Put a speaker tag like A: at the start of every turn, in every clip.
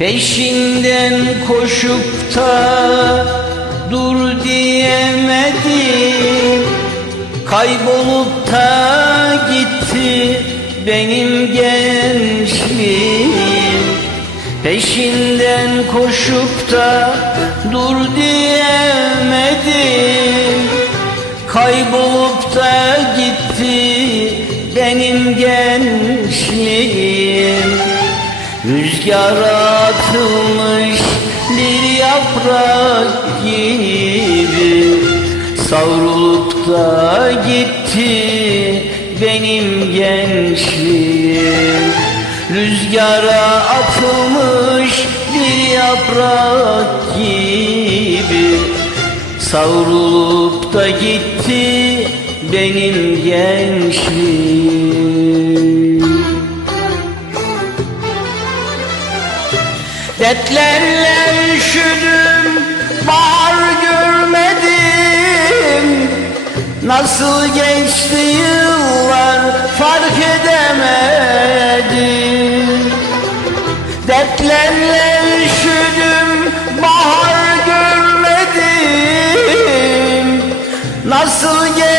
A: Peşinden koşup da dur diyemedim. Kaybolup da gitti benim gençliğim. Peşinden koşup da dur diyemedim. Kaybolup da gitti benim gençliğim Rüzgara atılmış bir yaprak gibi. Savrulup da gitti benim gençliğim. Rüzgara atılmış bir yaprak gibi. Savrulup da gitti benim gençliğim Dertlerle üşüdüm, bahar görmedim. Nasıl geçti yıllar fark edemedim. Dertlerle üşüdüm, bahar görmedim. Nasıl geçti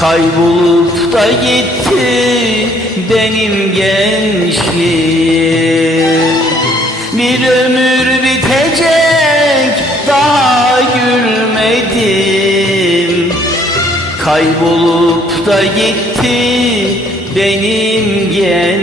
A: Kaybolup da gitti benim gençliğim. Bir ömür bitecek daha gülmedim. Kaybolup da gitti benim gençliğim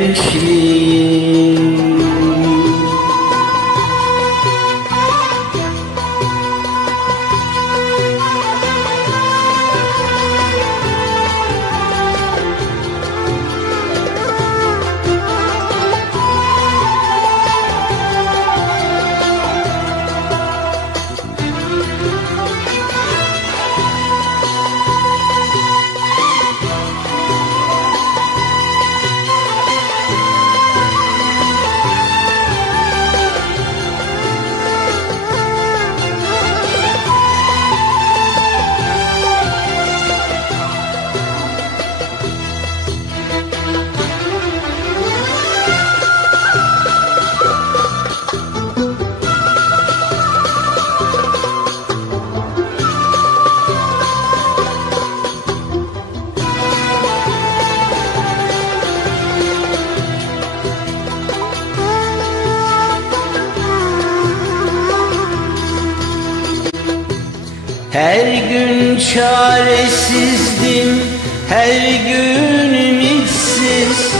A: Her gün çaresizdim, her gün ümitsiz.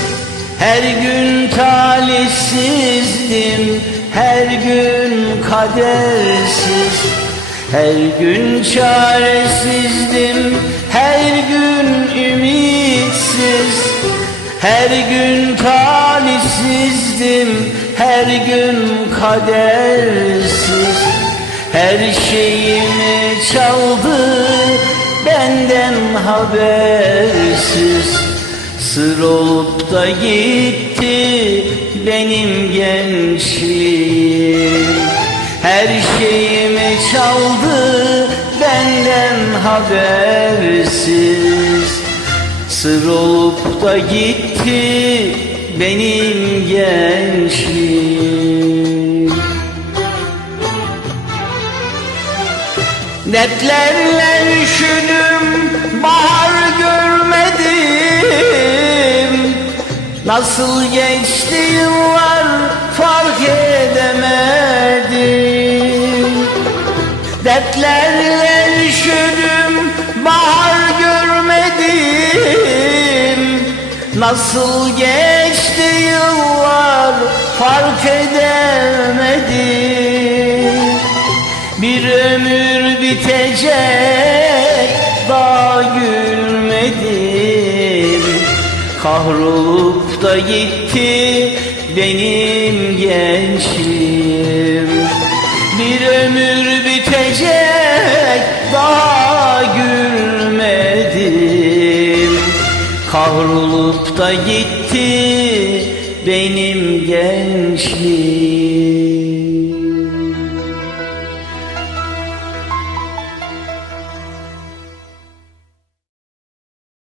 A: Her gün talihsizdim, her gün kadersiz. Her gün çaresizdim, her gün ümitsiz. Her gün talihsizdim, her gün kadersiz. Her çaldı benden habersiz. Sır olup da gitti benim gençliğim. Her şeyimi çaldı benden habersiz. Sır olup da gitti benim gençliğim. Dertlerle üşüdüm, Nasıl geçti yıllar fark edemedim. Dertlerle üşüdüm, bahar görmedim. Nasıl geçti yıllar fark edemedim. Bir ömür bitecek daha gülmedim Kahrolup da gitti benim gençliğim. Bir ömür bitecek daha gülmedim. Kahrolup da gitti benim gençliğim